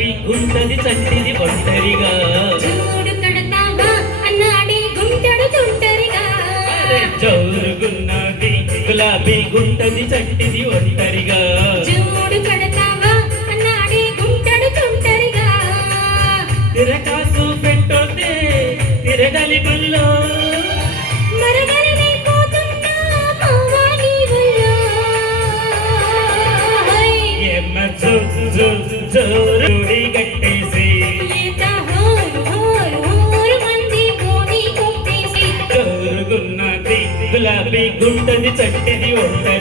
గులాబీ గుంటది చట్టిది ఒంటరిగా జోడు కడతావా అన్నాడే గుంటడు తుంటరిగా జోరుగున్నది గులాబీ గుంటది చట్టిది ఒంటరిగా జోడు కడతావా అన్నాడే గుంటడు తుంటరిగా తిరకాసు పెట్టొద్దే తిరగలి గుల్లో జోడి కట్టేసి జోరుగున్నది గులాబీ గుంటది చట్టిది ఒంటరి